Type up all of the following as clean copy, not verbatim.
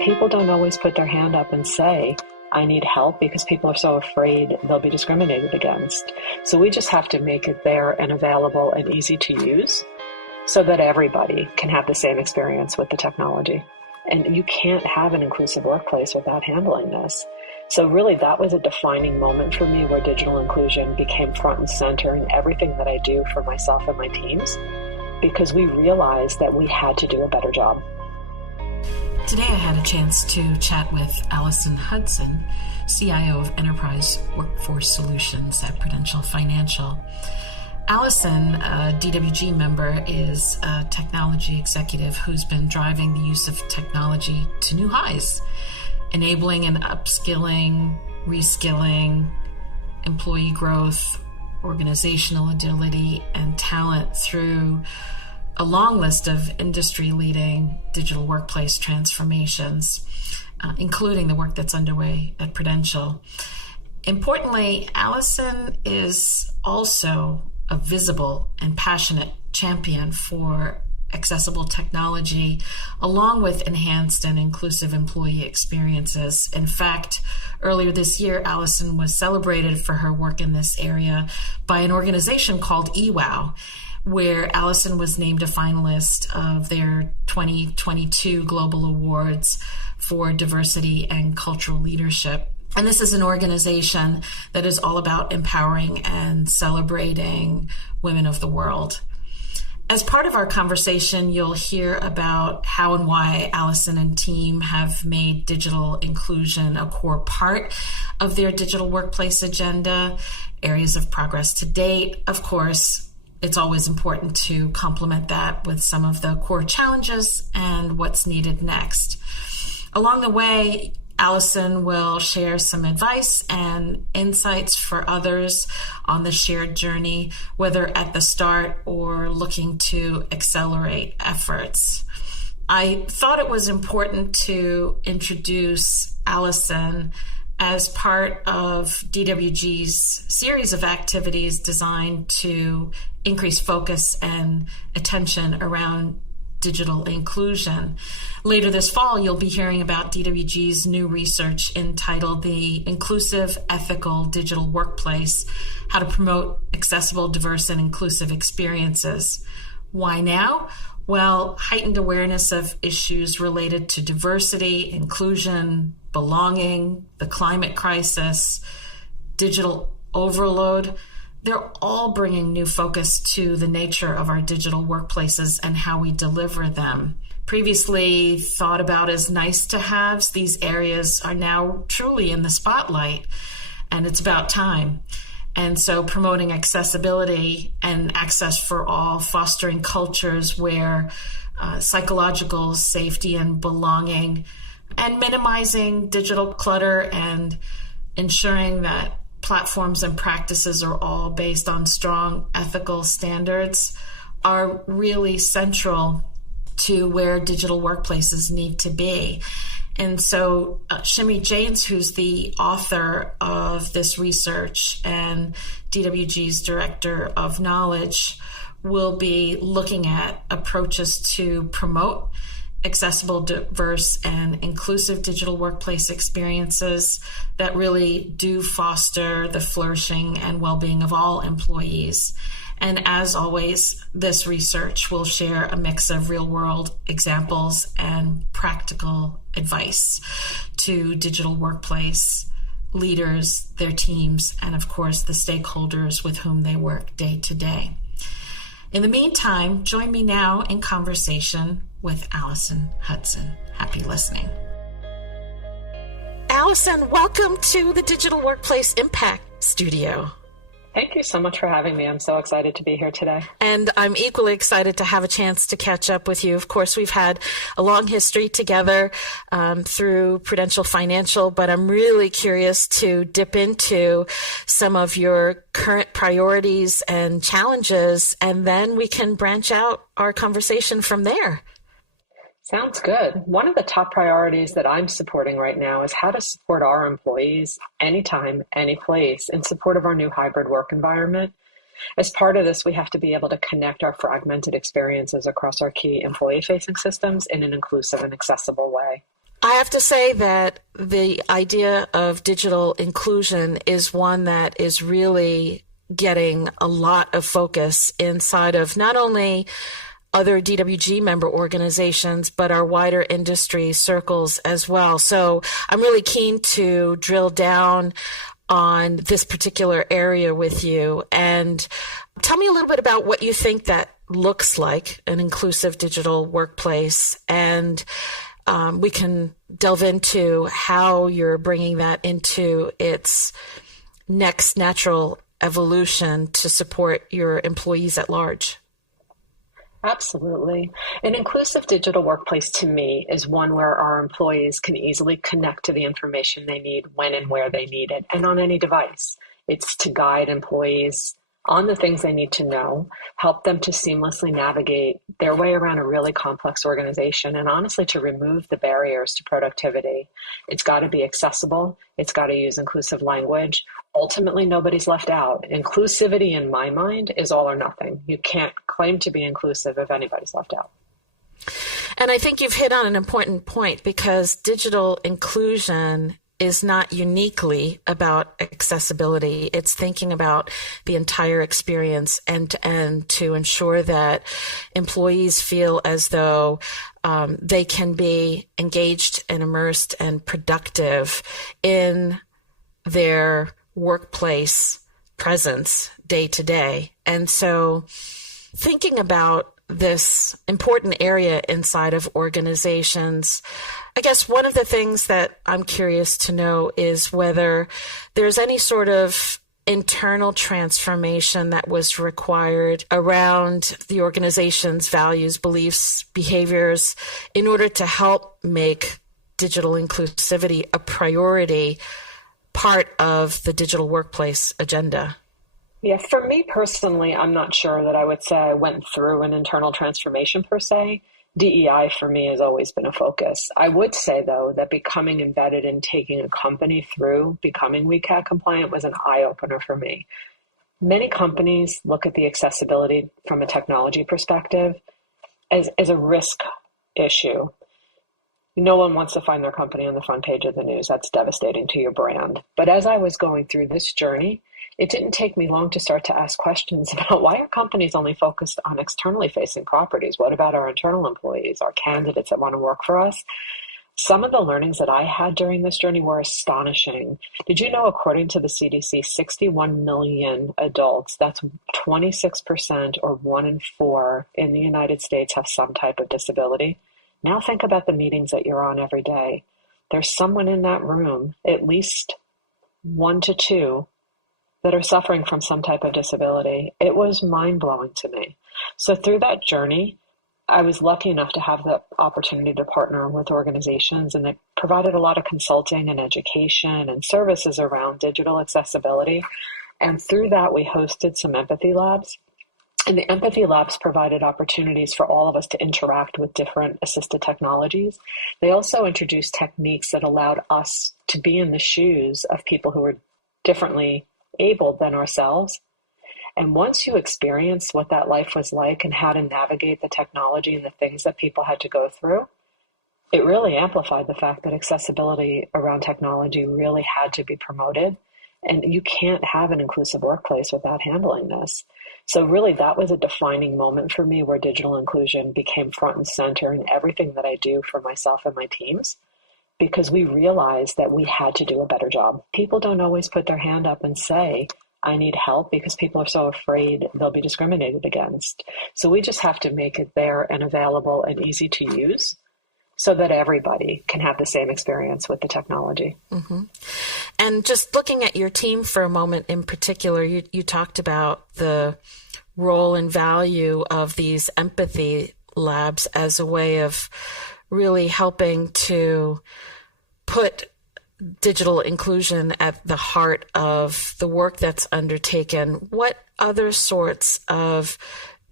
People don't always put their hand up and say, I need help, because people are so afraid they'll be discriminated against. So we just have to make it there and available and easy to use so that everybody can have the same experience with the technology. And you can't have an inclusive workplace without handling this. So really, that was a defining moment for me where digital inclusion became front and center in everything that I do for myself and my teams, because we realized that we had to do a better job. Today I had a chance to chat with Alyson Hudson, CIO of Enterprise Workforce Solutions at Prudential Financial. Alyson, a DWG member, is a technology executive who's been driving the use of technology to new highs, enabling and upskilling, reskilling, employee growth, organizational agility, and talent through a long list of industry-leading digital workplace transformations, including the work that's underway at Prudential. Importantly, Alyson is also a visible and passionate champion for accessible technology, along with enhanced and inclusive employee experiences. In fact, earlier this year, Alyson was celebrated for her work in this area by an organization called EWOW, where Alyson was named a finalist of their 2022 Global Awards for Diversity and Cultural Leadership. And this is an organization that is all about empowering and celebrating women of the world. As part of our conversation, you'll hear about how and why Alyson and team have made digital inclusion a core part of their digital workplace agenda, areas of progress to date. Of course, it's always important to complement that with some of the core challenges and what's needed next. Along the way, Alyson will share some advice and insights for others on the shared journey, whether at the start or looking to accelerate efforts. I thought it was important to introduce Alyson as part of DWG's series of activities designed to increase focus and attention around digital inclusion. Later this fall, you'll be hearing about DWG's new research entitled The Inclusive Ethical Digital Workplace: How to Promote Accessible, Diverse, and Inclusive Experiences. Why now? Well, heightened awareness of issues related to diversity, inclusion, belonging, the climate crisis, digital overload, they're all bringing new focus to the nature of our digital workplaces and how we deliver them. Previously thought about as nice to haves, these areas are now truly in the spotlight, and it's about time. And so promoting accessibility and access for all, fostering cultures where psychological safety and belonging, and minimizing digital clutter and ensuring that platforms and practices are all based on strong ethical standards are really central to where digital workplaces need to be. And so Shimi James, who's the author of this research and DWG's Director of Knowledge, will be looking at approaches to promote accessible, diverse, and inclusive digital workplace experiences that really do foster the flourishing and well-being of all employees. And as always, this research will share a mix of real-world examples and practical advice to digital workplace leaders, their teams, and of course, the stakeholders with whom they work day to day. In the meantime, join me now in conversation with Alyson Hudson. Happy listening. Alyson, welcome to the Digital Workplace Impact Studio. Thank you so much for having me. I'm so excited to be here today. And I'm equally excited to have a chance to catch up with you. Of course, we've had a long history together through Prudential Financial, but I'm really curious to dip into some of your current priorities and challenges, and then we can branch out our conversation from there. Sounds good. One of the top priorities that I'm supporting right now is how to support our employees anytime, any place in support of our new hybrid work environment. As part of this, we have to be able to connect our fragmented experiences across our key employee-facing systems in an inclusive and accessible way. I have to say that the idea of digital inclusion is one that is really getting a lot of focus inside of not only other DWG member organizations, but our wider industry circles as well. So I'm really keen to drill down on this particular area with you. And tell me a little bit about what you think that looks like, an inclusive digital workplace. And we can delve into how you're bringing that into its next natural evolution to support your employees at large. Absolutely. An inclusive digital workplace to me is one where our employees can easily connect to the information they need when and where they need it and on any device. It's to guide employees on the things they need to know, help them to seamlessly navigate their way around a really complex organization, and honestly to remove the barriers to productivity. It's got to be accessible. It's got to use inclusive language. Ultimately, nobody's left out. Inclusivity, in my mind, is all or nothing. You can't claim to be inclusive if anybody's left out. And I think you've hit on an important point, because digital inclusion is not uniquely about accessibility. It's thinking about the entire experience end to end to ensure that employees feel as though they can be engaged and immersed and productive in their workplace presence day to day. And so thinking about this important area inside of organizations, I guess one of the things that I'm curious to know is whether there's any sort of internal transformation that was required around the organization's values, beliefs, behaviors in order to help make digital inclusivity a priority part of the digital workplace agenda. Yeah, for me personally, I'm not sure that I would say I went through an internal transformation per se. DEI for me has always been a focus. I would say, though, that becoming embedded and taking a company through becoming WCAG compliant was an eye-opener for me. Many companies look at the accessibility from a technology perspective as a risk issue. No one wants to find their company on the front page of the news. That's devastating to your brand. But as I was going through this journey, it didn't take me long to start to ask questions about why are companies only focused on externally facing properties? What about our internal employees, our candidates that want to work for us? Some of the learnings that I had during this journey were astonishing. Did you know, according to the CDC, 61 million adults, that's 26% or 1 in 4 in the United States have some type of disability? Now think about the meetings that you're on every day. There's someone in that room, at least 1 to 2, that are suffering from some type of disability. It was mind-blowing to me. So through that journey, I was lucky enough to have the opportunity to partner with organizations, and they provided a lot of consulting and education and services around digital accessibility. And through that, we hosted some empathy labs. And the empathy labs provided opportunities for all of us to interact with different assisted technologies. They also introduced techniques that allowed us to be in the shoes of people who were differently able than ourselves. And once you experience what that life was like and how to navigate the technology and the things that people had to go through, it really amplified the fact that accessibility around technology really had to be promoted. And you can't have an inclusive workplace without handling this. So really that was a defining moment for me where digital inclusion became front and center in everything that I do for myself and my teams, because we realized that we had to do a better job. People don't always put their hand up and say, I need help, because people are so afraid they'll be discriminated against. So we just have to make it there and available and easy to use so that everybody can have the same experience with the technology. Mm-hmm. And just looking at your team for a moment in particular, you talked about the role and value of these empathy labs as a way of really helping to put digital inclusion at the heart of the work that's undertaken. What other sorts of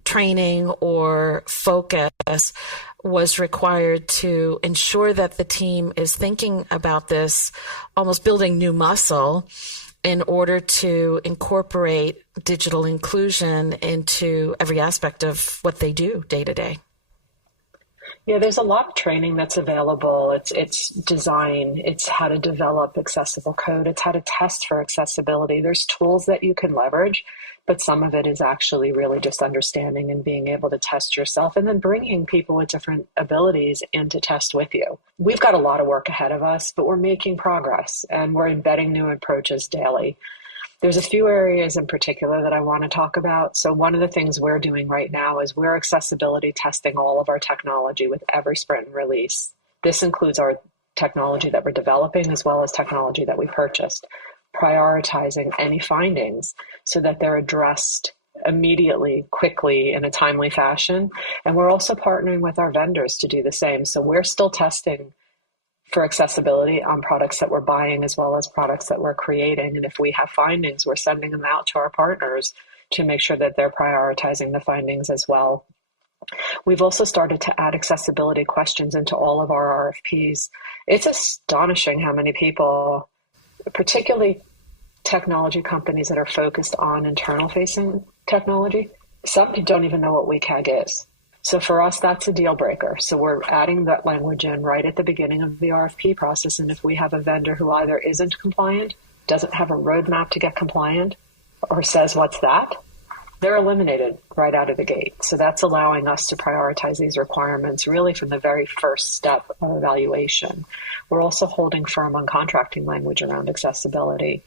training or focus was required to ensure that the team is thinking about this, almost building new muscle in order to incorporate digital inclusion into every aspect of what they do day to day? Yeah, there's a lot of training that's available. It's design, it's how to develop accessible code, it's how to test for accessibility. There's tools that you can leverage, but some of it is actually really just understanding and being able to test yourself and then bringing people with different abilities in to test with you. We've got a lot of work ahead of us, but we're making progress and we're embedding new approaches daily. There's a few areas in particular that I want to talk about. So one of the things we're doing right now is we're accessibility testing all of our technology with every sprint and release. This includes our technology that we're developing as well as technology that we purchased, prioritizing any findings so that they're addressed immediately, quickly, in a timely fashion. And we're also partnering with our vendors to do the same. So we're still testing for accessibility on products that we're buying as well as products that we're creating. And if we have findings, we're sending them out to our partners to make sure that they're prioritizing the findings as well. We've also started to add accessibility questions into all of our RFPs. It's astonishing how many people, particularly technology companies that are focused on internal facing technology, some don't even know what WCAG is. So for us, that's a deal breaker. So we're adding that language in right at the beginning of the RFP process. And if we have a vendor who either isn't compliant, doesn't have a roadmap to get compliant, or says, what's that? They're eliminated right out of the gate. So that's allowing us to prioritize these requirements really from the very first step of evaluation. We're also holding firm on contracting language around accessibility.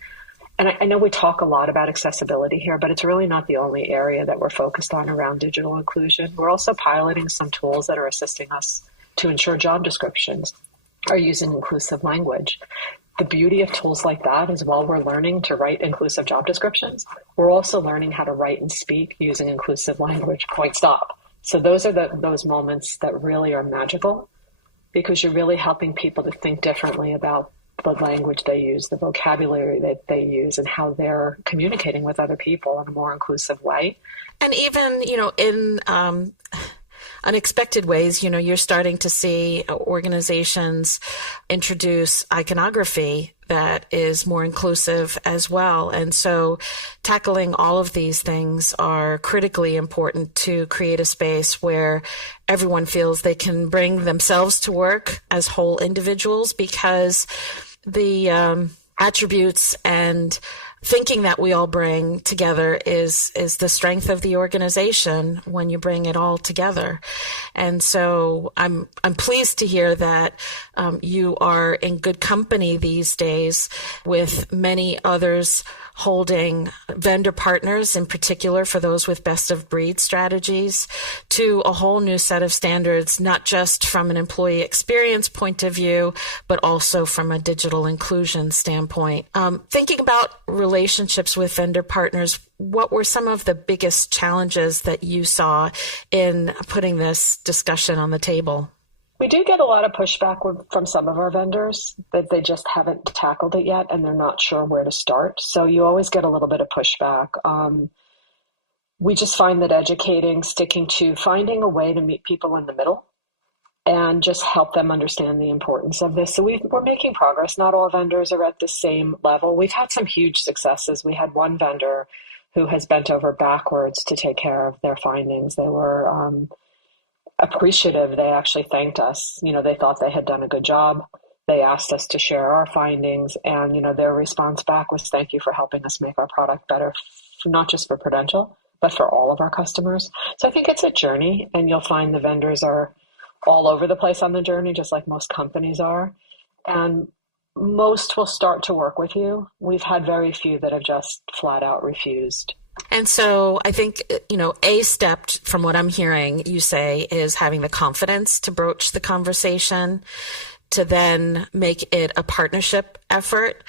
And I know we talk a lot about accessibility here, but it's really not the only area that we're focused on around digital inclusion. We're also piloting some tools that are assisting us to ensure job descriptions are using inclusive language. The beauty of tools like that is while we're learning to write inclusive job descriptions, we're also learning how to write and speak using inclusive language, point stop. So those are those moments that really are magical because you're really helping people to think differently about the language they use, the vocabulary that they use, and how they're communicating with other people in a more inclusive way. And even, in unexpected ways, you're starting to see organizations introduce iconography that is more inclusive as well. And so tackling all of these things are critically important to create a space where everyone feels they can bring themselves to work as whole individuals, because the attributes and thinking that we all bring together is the strength of the organization when you bring it all together. And so I'm pleased to hear that you are in good company these days with many others holding vendor partners, in particular for those with best of breed strategies, to a whole new set of standards, not just from an employee experience point of view, but also from a digital inclusion standpoint. Thinking about relationships with vendor partners, what were some of the biggest challenges that you saw in putting this discussion on the table? We do get a lot of pushback from some of our vendors that they just haven't tackled it yet and they're not sure where to start. So you always get a little bit of pushback. We just find that educating, sticking to finding a way to meet people in the middle and just help them understand the importance of this. So we're making progress. Not all vendors are at the same level. We've had some huge successes. We had one vendor who has bent over backwards to take care of their findings. They were appreciative. They actually thanked us. They thought they had done a good job. They asked us to share our findings, and their response back was, thank you for helping us make our product better, not just for Prudential, but for all of our customers. So I think it's a journey, and you'll find the vendors are all over the place on the journey, just like most companies are. And most will start to work with you. We've had very few that have just flat out refused. And so I think, a step from what I'm hearing you say is having the confidence to broach the conversation, to then make it a partnership effort,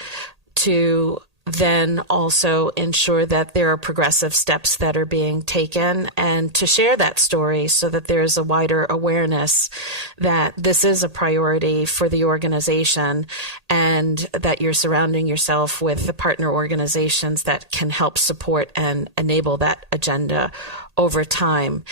to then also ensure that there are progressive steps that are being taken, and to share that story so that there's a wider awareness that this is a priority for the organization and that you're surrounding yourself with the partner organizations that can help support and enable that agenda over time.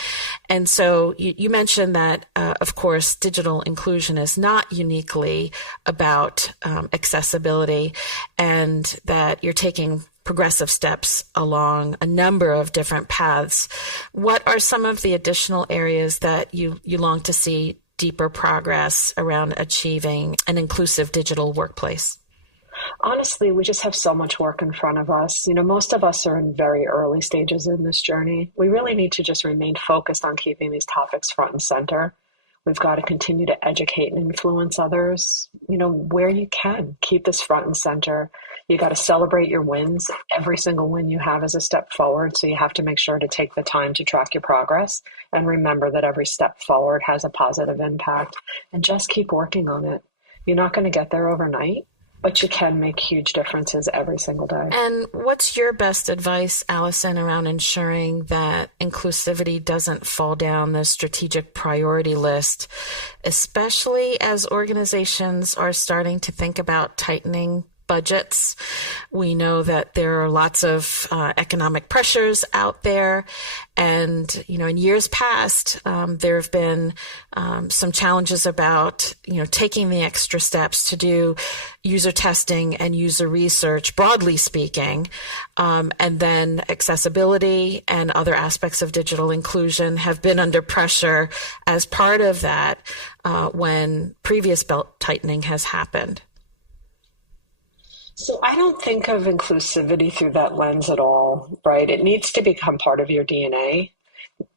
And so you mentioned that, of course, digital inclusion is not uniquely about accessibility, and that you're taking progressive steps along a number of different paths. What are some of the additional areas that you long to see deeper progress around achieving an inclusive digital workplace? Honestly, we just have so much work in front of us. Most of us are in very early stages in this journey. We really need to just remain focused on keeping these topics front and center. We've got to continue to educate and influence others, where you can. Keep this front and center. You got to celebrate your wins. Every single win you have is a step forward. So you have to make sure to take the time to track your progress and remember that every step forward has a positive impact, and just keep working on it. You're not going to get there overnight, but you can make huge differences every single day. And what's your best advice, Alyson, around ensuring that inclusivity doesn't fall down the strategic priority list, especially as organizations are starting to think about tightening budgets? We know that there are lots of economic pressures out there. And, in years past, there have been some challenges about, taking the extra steps to do user testing and user research, broadly speaking. And then accessibility and other aspects of digital inclusion have been under pressure as part of that when previous belt tightening has happened. So I don't think of inclusivity through that lens at all, right? It needs to become part of your DNA.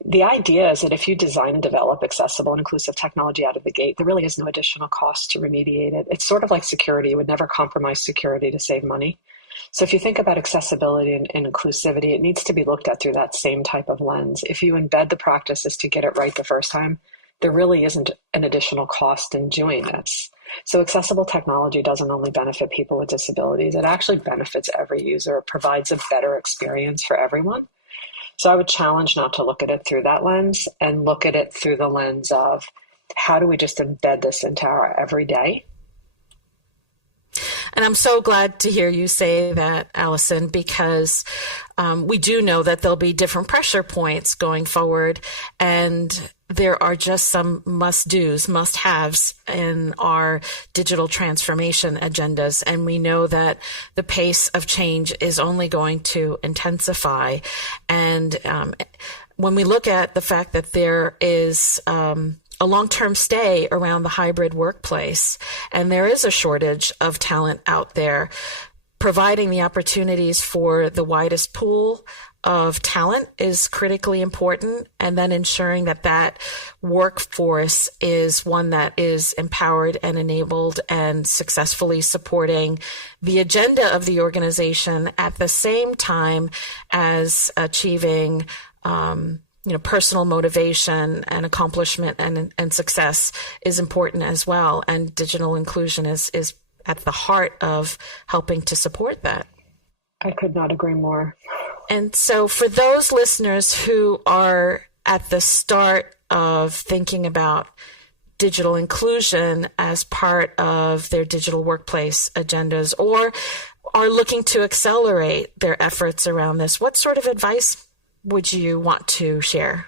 The idea is that if you design and develop accessible and inclusive technology out of the gate, there really is no additional cost to remediate it. It's sort of like security. You would never compromise security to save money. So if you think about accessibility and inclusivity, it needs to be looked at through that same type of lens. If you embed the practices to get it right the first time, there really isn't an additional cost in doing this. So accessible technology doesn't only benefit people with disabilities, it actually benefits every user. It provides a better experience for everyone. So I would challenge not to look at it through that lens and look at it through the lens of how do we just embed this into our everyday? And I'm so glad to hear you say that, Alyson, because we do know that there'll be different pressure points going forward, and there are just some must-dos, must-haves in our digital transformation agendas. And we know that the pace of change is only going to intensify. And when we look at the fact that there is a long-term stay around the hybrid workplace, and there is a shortage of talent out there, providing the opportunities for the widest pool of talent is critically important, and then ensuring that that workforce is one that is empowered and enabled and successfully supporting the agenda of the organization at the same time as achieving personal motivation and accomplishment and success is important as well. And digital inclusion is at the heart of helping to support that. I could not agree more. And so for those listeners who are at the start of thinking about digital inclusion as part of their digital workplace agendas, or are looking to accelerate their efforts around this, what sort of advice would you want to share?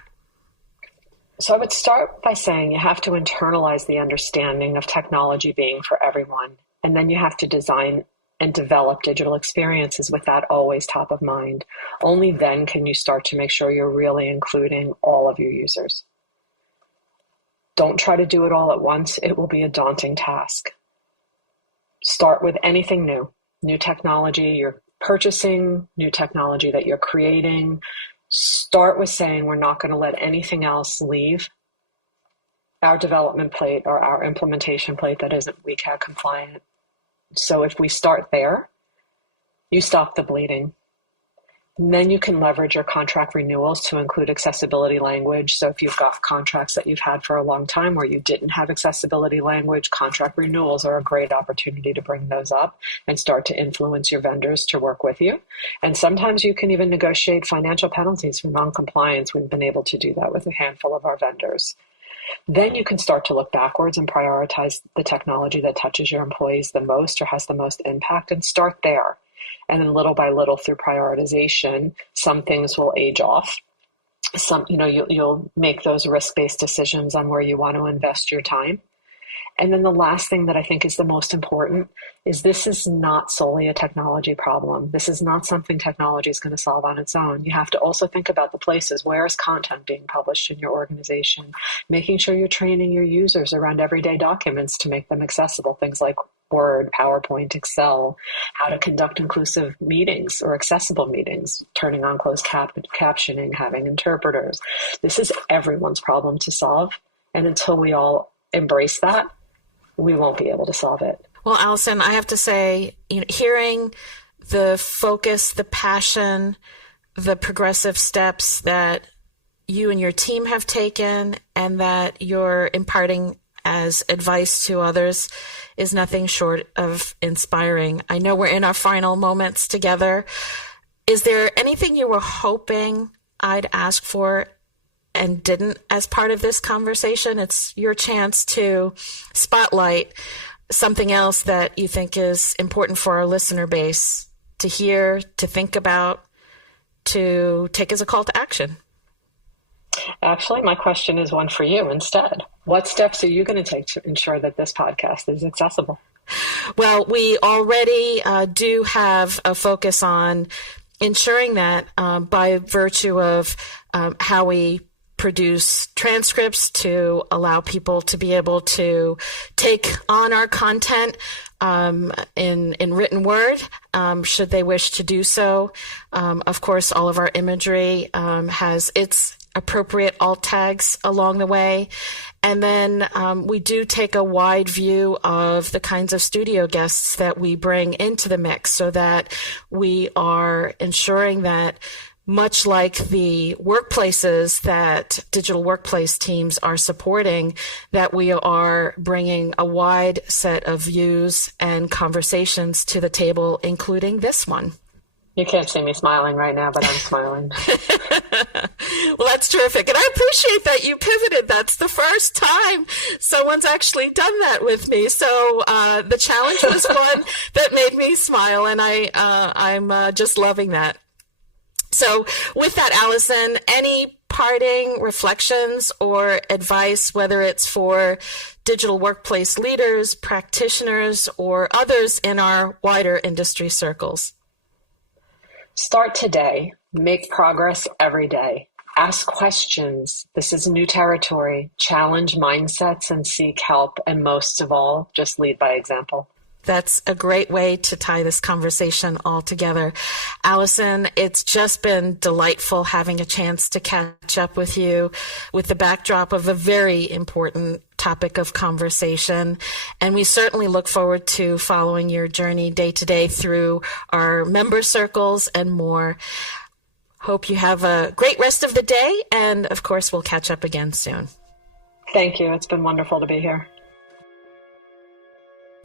So I would start by saying you have to internalize the understanding of technology being for everyone, and then you have to design and develop digital experiences with that always top of mind. Only then can you start to make sure you're really including all of your users. Don't try to do it all at once. It will be a daunting task. Start with anything new technology you're purchasing, new technology that you're creating. Start with saying we're not going to let anything else leave our development plate or our implementation plate that isn't WCAG compliant. So if we start there, you stop the bleeding. And then you can leverage your contract renewals to include accessibility language. So if you've got contracts that you've had for a long time where you didn't have accessibility language, contract renewals are a great opportunity to bring those up and start to influence your vendors to work with you. And sometimes you can even negotiate financial penalties for non-compliance. We've been able to do that with a handful of our vendors. Then you can start to look backwards and prioritize the technology that touches your employees the most or has the most impact, and start there. And then little by little through prioritization, some things will age off. You'll make those risk-based decisions on where you want to invest your time. And then the last thing that I think is the most important is this is not solely a technology problem. This is not something technology is going to solve on its own. You have to also think about the places. Where is content being published in your organization? Making sure you're training your users around everyday documents to make them accessible. Things like Word, PowerPoint, Excel, how to conduct inclusive meetings or accessible meetings, turning on closed captioning, having interpreters. This is everyone's problem to solve. And until we all embrace that, we won't be able to solve it. Well, Alyson, I have to say, hearing the focus, the passion, the progressive steps that you and your team have taken and that you're imparting as advice to others is nothing short of inspiring. I know we're in our final moments together. Is there anything you were hoping I'd ask for and didn't as part of this conversation? It's your chance to spotlight something else that you think is important for our listener base to hear, to think about, to take as a call to action. Actually, my question is one for you instead. What steps are you going to take to ensure that this podcast is accessible? Well, we already do have a focus on ensuring that by virtue of how we produce transcripts to allow people to be able to take on our content in written word, should they wish to do so. Of course, all of our imagery has its appropriate alt tags along the way. And then we do take a wide view of the kinds of studio guests that we bring into the mix so that we are ensuring that, much like the workplaces that digital workplace teams are supporting, that we are bringing a wide set of views and conversations to the table, including this one. You can't see me smiling right now, but I'm smiling. Well, that's terrific. And I appreciate that you pivoted. That's the first time someone's actually done that with me. So the challenge was one that made me smile, and I'm just loving that. So with that, Alyson, any parting reflections or advice, whether it's for digital workplace leaders, practitioners, or others in our wider industry circles? Start today. Make progress every day. Ask questions. This is new territory. Challenge mindsets and seek help. And most of all, just lead by example. That's a great way to tie this conversation all together. Alyson, it's just been delightful having a chance to catch up with you with the backdrop of a very important topic of conversation. And we certainly look forward to following your journey day to day through our member circles and more. Hope you have a great rest of the day. And of course, we'll catch up again soon. Thank you. It's been wonderful to be here.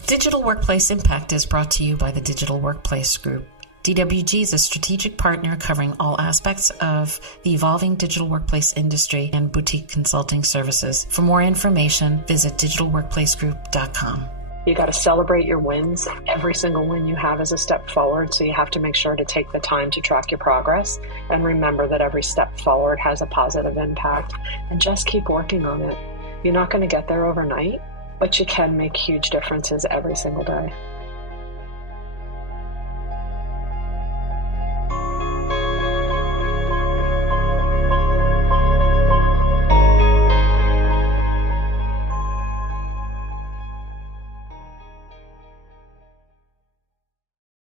Digital Workplace Impact is brought to you by the Digital Workplace Group. DWG is a strategic partner covering all aspects of the evolving digital workplace industry and boutique consulting services. For more information, visit digitalworkplacegroup.com. You got to celebrate your wins. Every single win you have is a step forward, so you have to make sure to take the time to track your progress and remember that every step forward has a positive impact, and just keep working on it. You're not going to get there overnight, but you can make huge differences every single day.